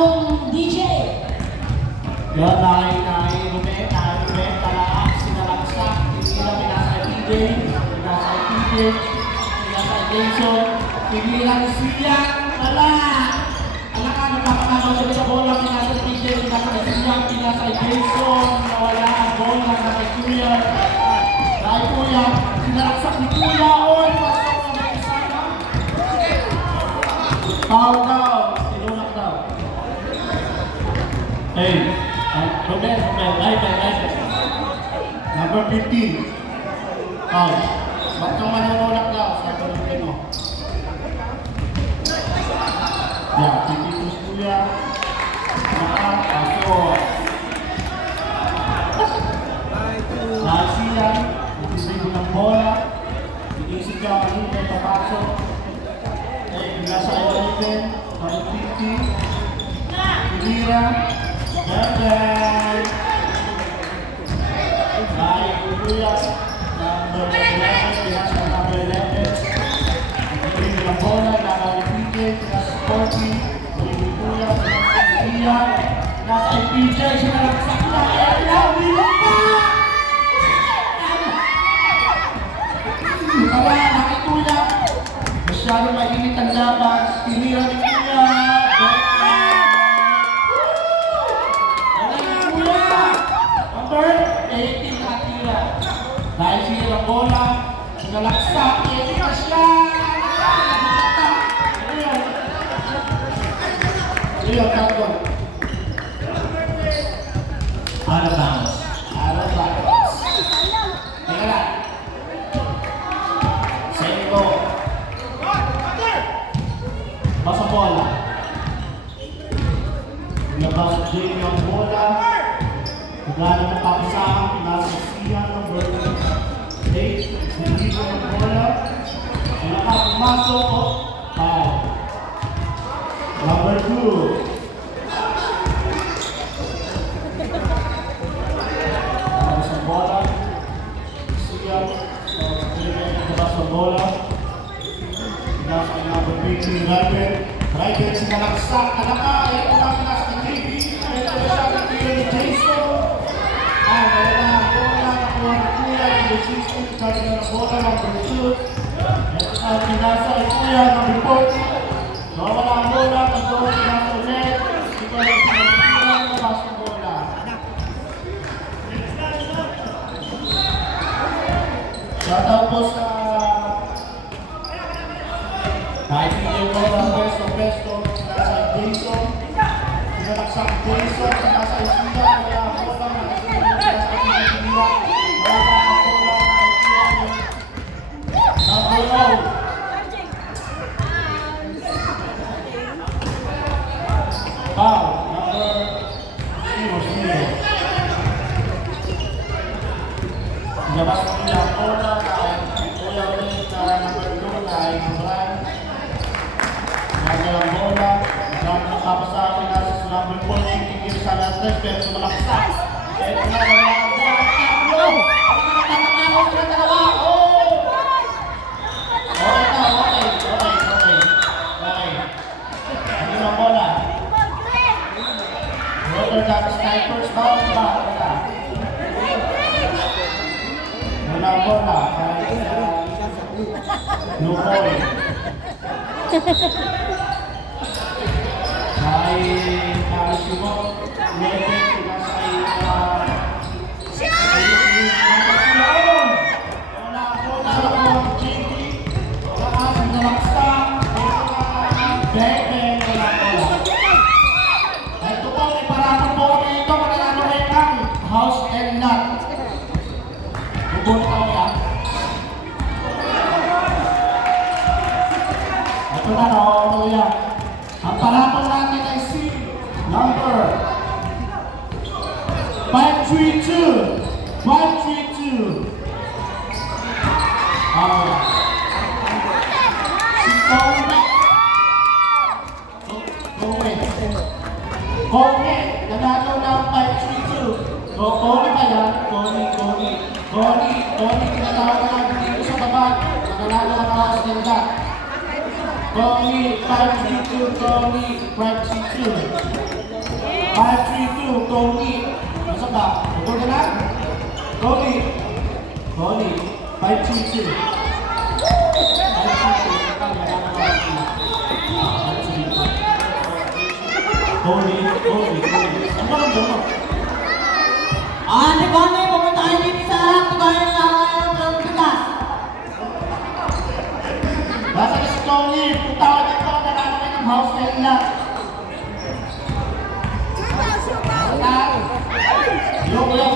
bagong DJ. Yan, nai-rumet, talaak, sinalaksak, tinila, pinasa PJ, pinasa Jason, tinilang siya, wala! Alam ka, nagpapakagaw siya sa bola, pinasa PJ, pinasa Jason, nawala ang bola, nasa Kuya. Dahil Kuya, sinalaksak ni Kuya, oy, pasok na may isa na. Foul daw, tinulak daw. Hey, Ruben, live. Number 15. Foul. Ba't kang manunulak daw sa Ruben mo? Yeah, titikus Kuya. Pasok. Nasiyan, itisig ng bola. Itisig ka kanina, papasok. Nasa 11, number 50. Kulira. Gagay. Dahil Kuya, number 11, pinasa number 11. Itisig ng bola, number 50, pinasa 40. Kuya, Kuya, nasa PJ, sinalaksak na. Willow pa! Wala, nakikuya. Masyado mainit ang laban. Tinira ni Kuya. Kuya! Number 18 na tira. Dahil siya ang bola, sinalaksak. Ito siya! Ayan, kakon. Out of bounds. Tingnan lang. Seko. Basa bola. Labas din yung bola. Kagala ng papasahan, pinasa siya ng burger. Hindi ko yung bola. Wala ka pumasok. Foul. Number 2. Labas ang bola. Siya. Labas ang bola. Nasa number 15, Ryder, sinalaksak, kalaka, ito lang nasa KP, ito siya ng tira ni Jason. Wala ang bola, nakuha na Kuya, number 16, kaya na bola, number 2. Ito na pinasa ay Kuya, number 40. Wala ang bola, nagawa pinasa ulit. Ito lang sinalaksak, labas ang bola. Shoutout po sa kahit hindi ko ang pesto, nasa Jason, sinalaksak Jason, nasa Isla, wala ang bola, nasa Isla, wala ang bola, nasa Foul, number 0. Labas mo niya ang bola, Kuya ulit na number 2, kahit Brian. Nagalang bola, nakapasabi na sa number 14, tigil sa Landres, pero sumalaksak. Ito na, wala ang bola, taklo! Nakakatakakaw sila dalawa! Okay na, okay. Ano ang bola? Roller dot snipers, bawal ba? Wala ang bola, kahit no ball. Dahil naasimo, Lebek, wala ako na ang JD, wala ang nalaksak, Bebe, wala ko. Ito po, may parapon po kami ito, mananano rin ang house and lot. Bubunit ako yan. Ito na, no, yan. Ang parapon natin ay si number 532. 532. Si Kone, nanalo ng 532. Kone ba yan? Kone, tinatawag natin dito sa baba. Nanalo ng mga senda. Kone, 532, Kone, 532. 5-3-2, Tony. Nasa ba? Ito ka na? Tony. Tony. 5-3-2. 5-3-2. Tony. Ang malam mo? Ate Connie, pupunta kayo dito sa harap. Tugayan na kayo ng bigas. Nasa na si Tony. Punta ka dito. Nakano kayo ng house na nila. Yung ano?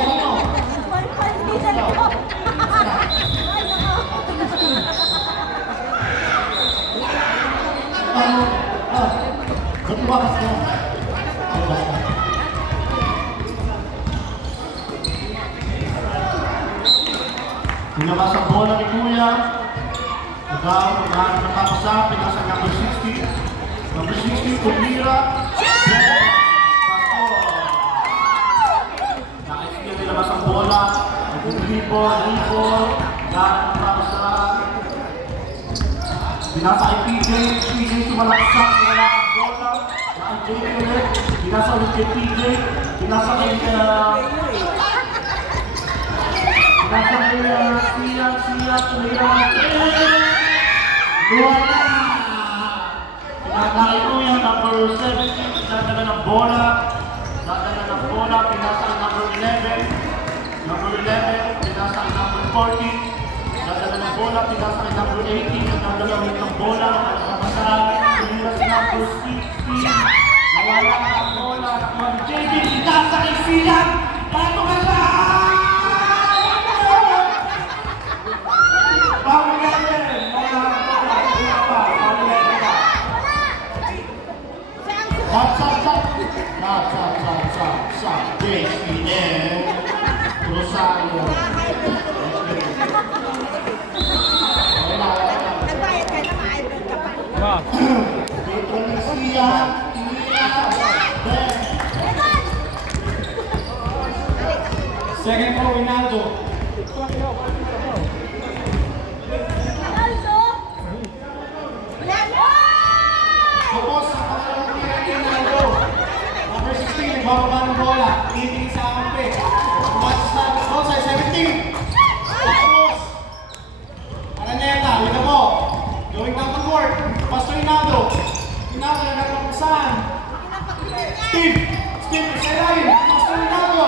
Ano? Katuwa ka siya. Pinabas ang bola ni Kuya. Natapos sa pinasa number 60. Number 60, Tumira. Nakikita pinabas ang bola. Dribble. Natapos sa pinasa kay PJ. PJ sumalaksak. Wala ang bola. Ang JJ ulit. Pinasa ulit kay PJ. Pinasa kay Pinasa kay Siya. Tumira. Wala! Pinakay ko yung number 17, dadala ng bola. Pinasa ang number 11. Number 11, pinasa ang number 14. Dadala ng bola, pinasa ang number 18. Dadala ulit ng bola. Nakapasa, tumira sa number 16. Nawala ang bola. Nakuha ni JJ, pinasa kay Silang. Pato ka siya! Sa Destinel Rosario. Nagbayad ka na, ma-idol ka pa. Dito ni Siya, second for Rinaldo. Tapos sa pangalawang tira ni Rinaldo. Number 16, nagbababa ng bola. Tingin sa kampe. Pumasok na ang outside, 17. Tapos, Araneta, with the ball. Going down the court. Pass to Rinaldo. Rinaldo, nagpapasahan. Steve, isa line. Pass to Rinaldo.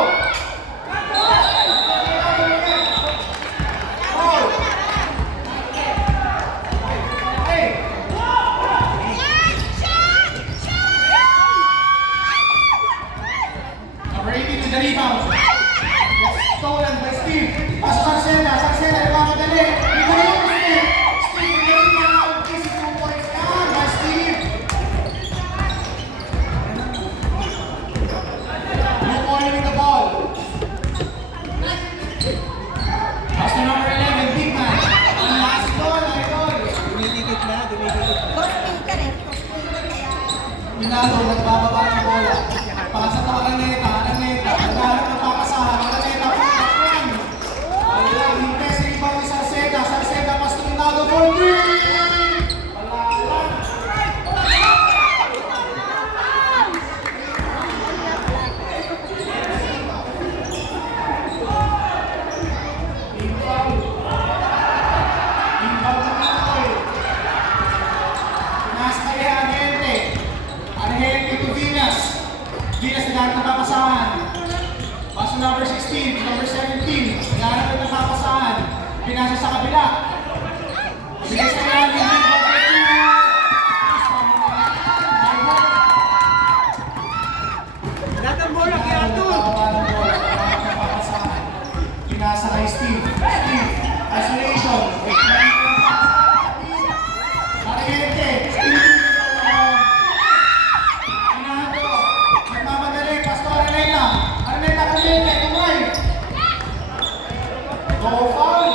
Foul. Hey. Number 18 to the rebound. Stolen by Steve. Paso Sarcena, nagmamadali. Ibalik ko Steve. Steve, meron na out. Easy 2 points yan by Steve. Blue corner with the ball. Pass to number 11, big man. Ang last goal, idol. Dumidikit na. Rinaldo, nagbababa ng bola. Pasa to Araneta. Nagharap ng papasahan. Araneta, pinakwan. Wala, hintay sa ibang ni Sarceda. Pass to Rinaldo for 3. Palalan. Inbound sa Pinoy. Pinasa kay Argente to Vinas. Vinas nagharap ng papasahan. Pass to number 16, number 17. Nagharap ng papasahan. Pinasa sa kabila. Bigay sa ilalim. Lahat ng bola, kaya doon. Pinasa kay Steve. Isolation. Argente. Pinado. Nagmamadali. Pass to Araneta. Argente. Tumay. No foul.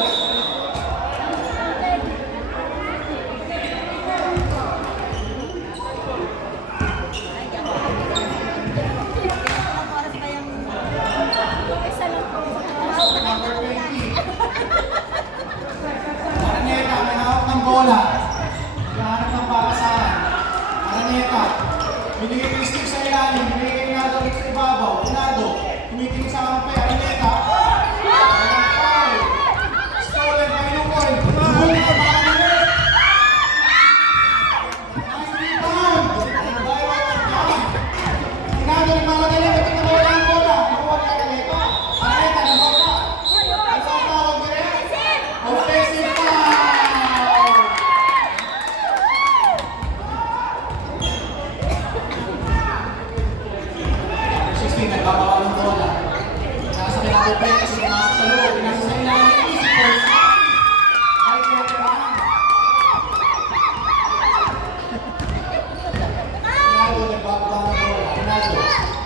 nagmamadali. Ito na wala ang bola. Nakuha niya kami ito. Araneta, nabasa. Ang tawag dire. Offensive foul. Number 16, nagbabawal ng bola. Nasa kailangan press, pumasok sa loob. Nasa sa ilang esports. Ay, veteran. Ronaldo, nagbababa ng bola. Ronaldo,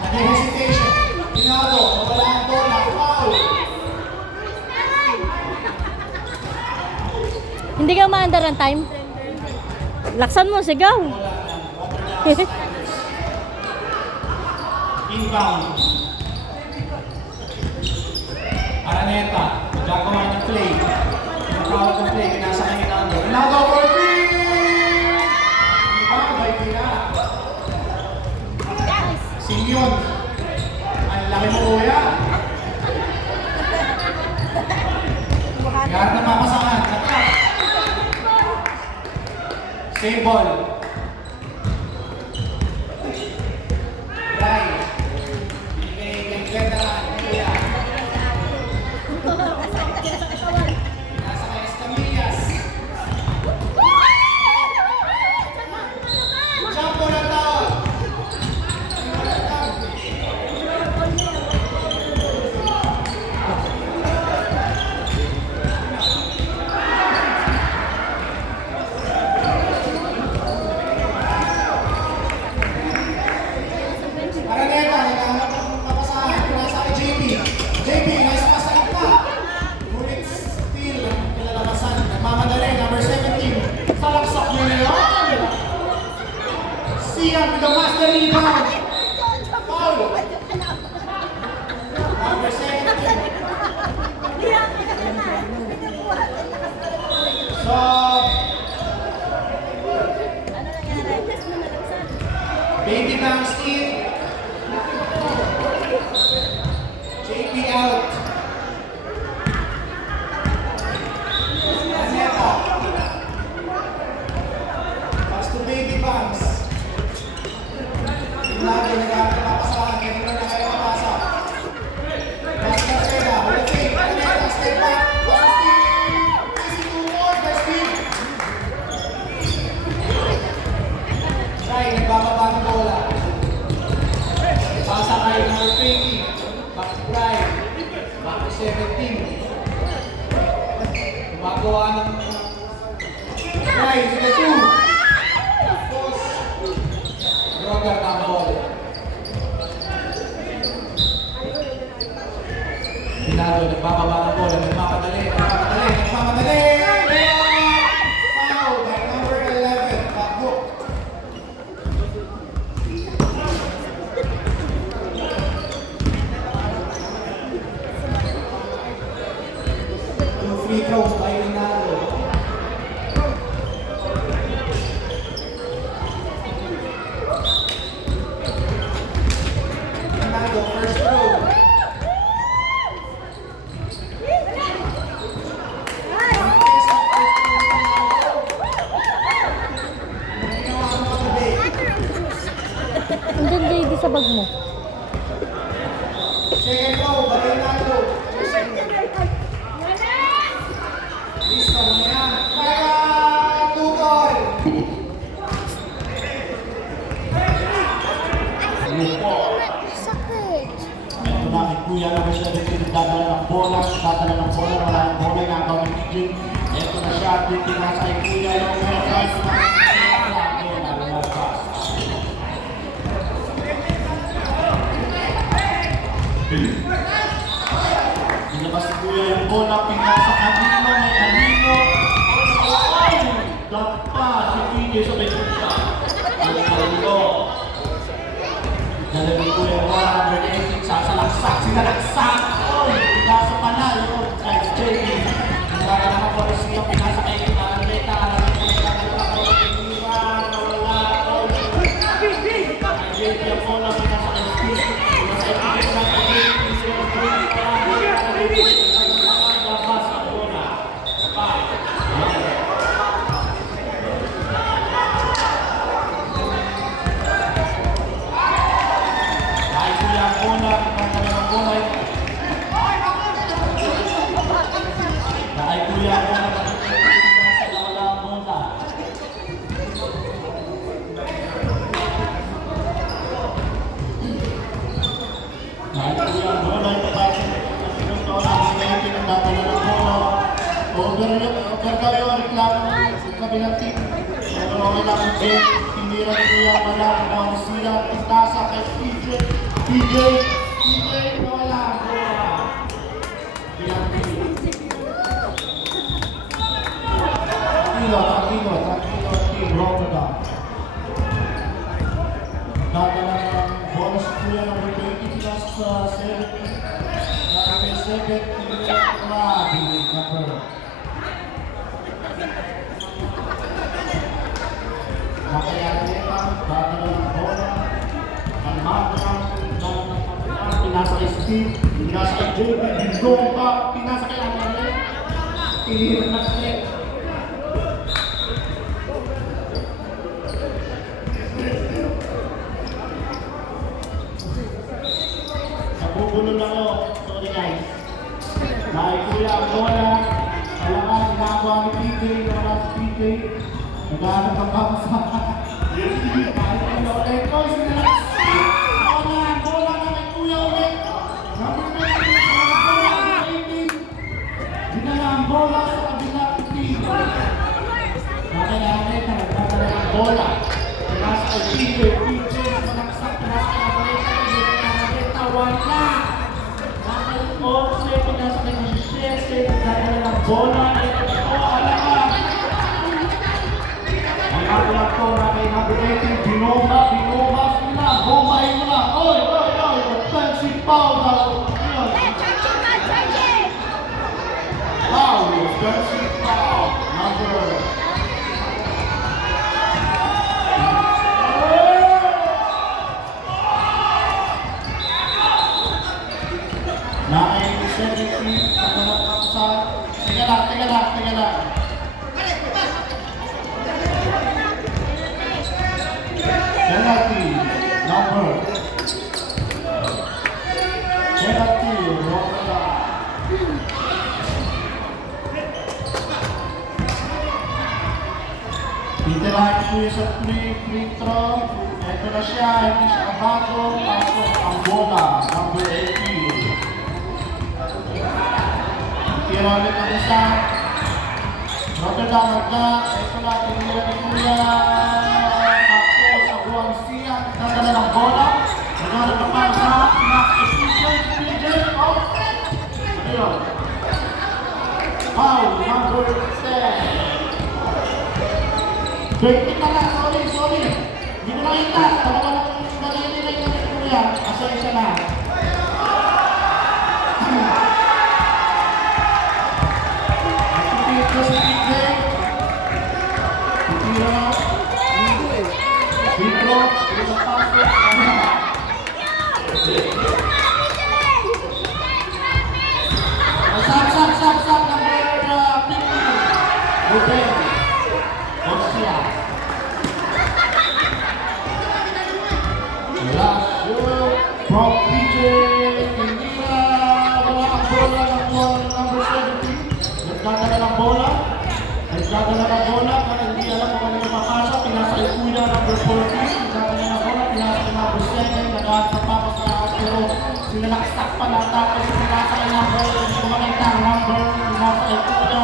nag-hesitation. Ronaldo, nawala ang bola. Foul. Hindi ka maandar ng time? Laksan mo, sigaw. Inbound. Araneta, gagawa ng play. Nagkawag ng play, nasa kanya Ronaldo. Ronaldo for three! Inbound by Pina. Simeon. Ang laki mo kuya. Lahat na mapasakan. Attack. Save ball. Right. Kay veteran. Kuya. Nasa kay Escamillas. Jump po ng tawag. Araneta, naghahanap ng papasahan. Nasa kay JP. JP, nasa pa sa gitna. Ngunit still, kilalabasan. Nagmamadali, number 17. Salaksak niya na yun. Sian with the master rebound. Foul. Number 17. So, Baby Banks in. JP out. Araneta. Pass to Baby Banks. Ronaldo, nagpapasahan. Kanina na kayo mapasa. Pass to Sega. Wala take. Araneta, step back. Pass to Steve. Easy to more by Steve. Try, nagbababa ng bola. Pasa kay number 20. Back to Brian. Back to 17. Gumagawa ng Brian to the 2. Tapos, Robert ang ball. Ronaldo, nagbababa ng bola. Nagmamadali. Foul by number 11. Backhook. Two free throws by Ronaldo. Ronaldo, first throw. Andyan JD sa bag mo. Second throw by Ronaldo. Listo na yan. Kaya, tutol. Lupo. Ito na, kuya na siya rin dadala ng bola. Dadala ng bola, wala ng bola. Nagawa ng DJ. Ito na siya, tinasa kay kuya. Yung right na. Ilabas si kuya yung bola. Pinasa kanino. May kanino. Ay! Dapa si DJ sa may kuya. Ang kanino. Dala ni kuya yung bola. Number 18. Sasalaksak. Sinalaksak. Oy! Pinasa pala yun. Kay JP. Pinasa na po rin siya. Pinasa kay Araneta. JP ang bola. Pinasa kay Steve. Pinasa kay ang bola ay papasok. Pinuntaon ang Pinay, pinagdadala ng bola. Over daw yung reklamo ng kabilang team. Pero okay lang ang Jay. Tinira nito yung wala. Ang siya, itasa kay PJ. PJ, wala. Bilang team. Tranquilo, team Rotterdam. Dadala ng bola sa kuya number 20 plus 7. Number 7, number. Nakayareta, dadala ng bola. Ang Matra, pinasa kay Steve, pinasa kay JB, Bindongka, pinasa kay Amare. Pinihirap na kay Nabubulol ako. Sorry guys. Dahil kuya ang bola. Kailangan ginagawa ni PJ. Wala si PJ. Naghahanap ang kamasama. Dahil kuya ulit. Koy, sinalaksa. Bola na kay kuya ulit. Number 20. Dinala ang bola sa kabilang team. Nakayari na nagdadala ang bola. Pinasa kay PJ. PJ malaksak. Pinasa kay Amareta. Wala! Dahil po, siya pinasa kay Michelle, nagdadala ng bola. Ito po, alam! Ang nagulang ko na kay Nabuletin, binoma sila, bombahin mo na. Oy! Offensive foul daw. Wow! Offensive foul. Number Teka lang. Penalty, Rotterdam. Titirahin ko yung sa free throw. Ito na siya, hindi siya bago. Pasok ang bola, number 18. Tira ulit ang isa. Rotterdam agad. Ito na, tinira ni Kuya. Ako sa buwang siya. Nagdadala ng bola. Nagdadala ng para sa PJ. Out. Ano yun? Foul, number 10. 20 na lang. Sorry. Hindi mo nakita. Talaga lang nalililay na ni Kuya. Asya na. Stop, number 50. Ruben. Osia. Last shoot from PJ. Indira. Wala ang bola ng number 70. Nagdadala ng bola. Kaya hindi alam kung ano mapapasok. Pinasa kay Kuya number 40. Nagdadala ng bola. Pinasa kay number 7. Nagdadala pa sa pero sinalaksak pa na tapos pinasa kay number. Hindi ko makita ang number. Pinasa kay Kuya.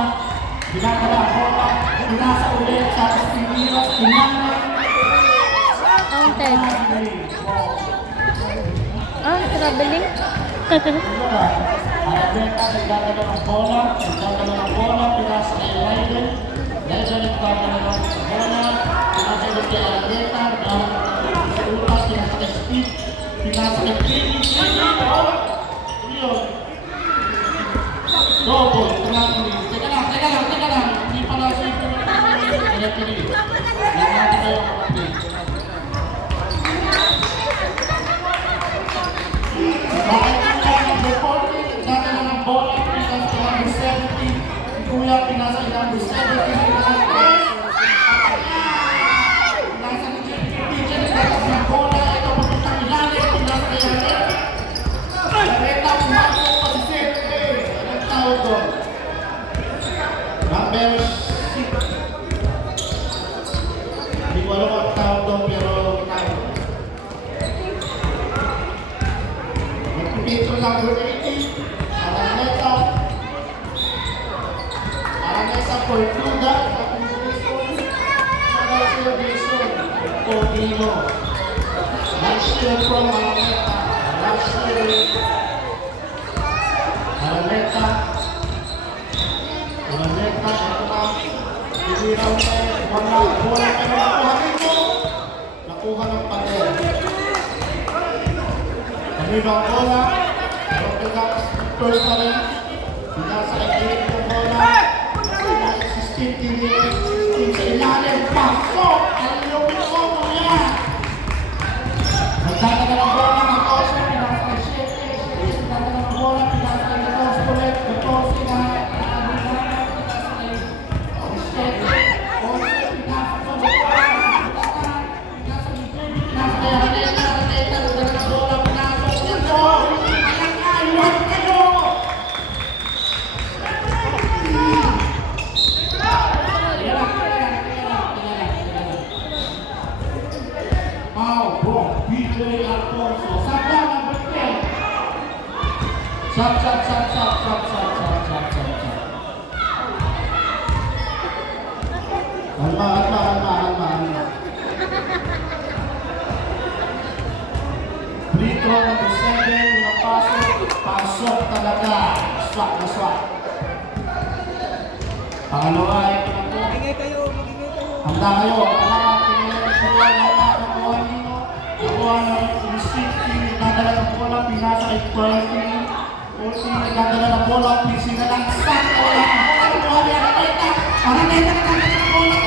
Pinadala ang bola. Pinasa ulit. Tapos pinira. Pinana. Counted. Traveling? Arabeta, nagdadala ng bola. Pinasa kay Raiden. Nagdadala ng bola. Pinasa ulit kay Arabeta. Sa ulas, pinasa kay Steve. Pinasa kay Kenny. Double, teka lang. Hindi pala siya yung referee. Nagdadala kayo kapatid. Bakit ang number 40, nagdadala ng bola, pinasa kay number 70. Kuya, pinasa kay number 70. Pinasa ni PJ, nagdadala ng bola. Ito papuntang ilalim, pinasa kay Arabeta. Petro number 18. Araneta. Araneta Portuga. Podino. Last year from Araneta. Last year. Araneta. Araneta. Ito na. Hindi raw na. Wala. Bola. Pero nakuha nito. Nakuha ng pader. Kami ang bola. Orthodox. First na rin. Pinasa ikilit ng bola. System sa ilalim. Pasok! Ang lupit ko mo yan! Nagdadala ng bola. Ang Tosi. Pinasa kay Shete. Nagdadala ng bola. Pinasa kay Tosi ulit. Ang Tosi na. Alma. Free throw number 7, pasok talaga. Swak na swak. Pangalawa, ito na po. Magingay kayo. Handa kayo. Pangalawa, tingnan sa buwan ng nakuha nino. Nakuha ng receipt, nagdadala ng bola, pinasa kay 40, nagdadala ng bola, please na lang. Sak na wala. Nakuha ni Araneta. Araneta nagdadala ng bola.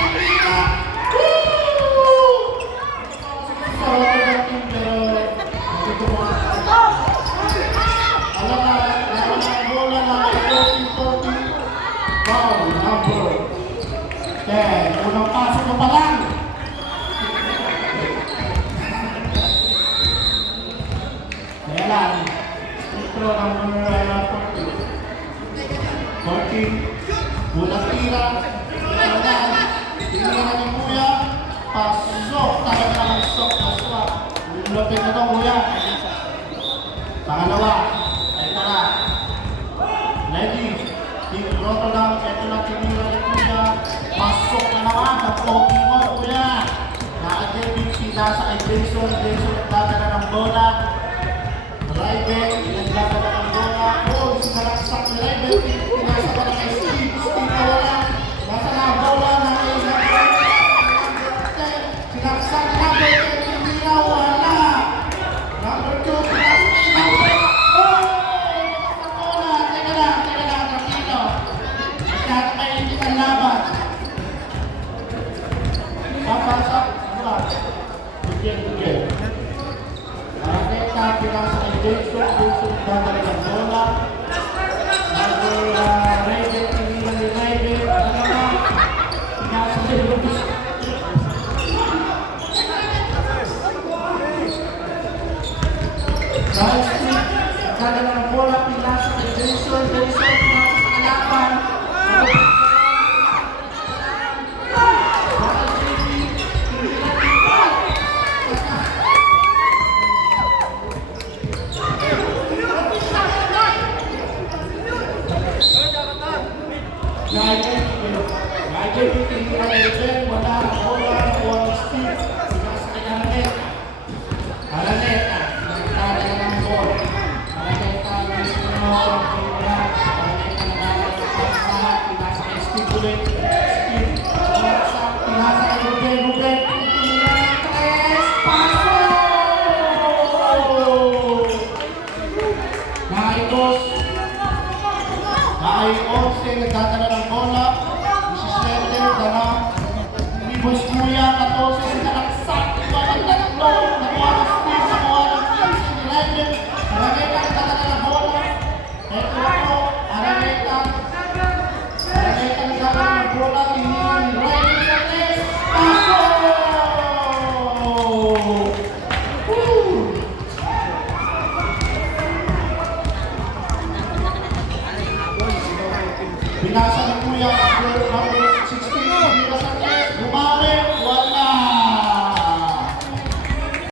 Unang pasok mo pa lang. Kaya lang, intro number 14. Unang tira. Tingnan natin kuya. Pasok. Talaga naman sok. Pasok. Lupit na ito kuya. Pangalawa. Ito na. Ready. Team Rotterdam. Ito na tinira ni kuya. Pasok na naman ang pogi mo, kuya. Naka-JBC nasa kay Jason. Jason nagdadala ng bola. Raibel, nagdadala ng bola. Oh, sinalaksak ni Raibel. Pinasa pa na kay Steve. Steve na wala. Nasa na ang bola na kay Raibel. Sinalaksak ni Raibel. Hindi na wala. Number 2, pinasa kay Raibel. Oh! Nasa bola. Teka lang. Tranquilo. Masyado kayo hindi ang laban. Sapasap, Bigyan. Araneta, pinasa kay Jason dadala ng bola. Raibel, tinila ni Raibel. Pinasa kay Rubis. Dadala ng bola, pinasa kay Jason. Pinasa sa kalaban. Raibel, tinira ni Raibel. Wala ang bola. Nakuha ng Steve. Pinasa kay Araneta. Araneta, nagdadala ng bola. Araneta, gusto mo. Araneta, nagdadala ng pagsa. Pinasa kay Steve ulit. Steve, pinasa kay Ruben. Tinira ng 3. Pasok! Naayos, nagdadala ng bola. 17, dala. Libos kuya, 14, sinalaksak. Iba ng tatlo. Nakuha ng Steve, nakuha ng Vince, ni Raibel. Araneta, nagdadala ng bola. Ito ako, Araneta. Araneta, nagdadala ng bola. Tinira ni Raibel sa 3. Pasok! Pinasa ni kuya, number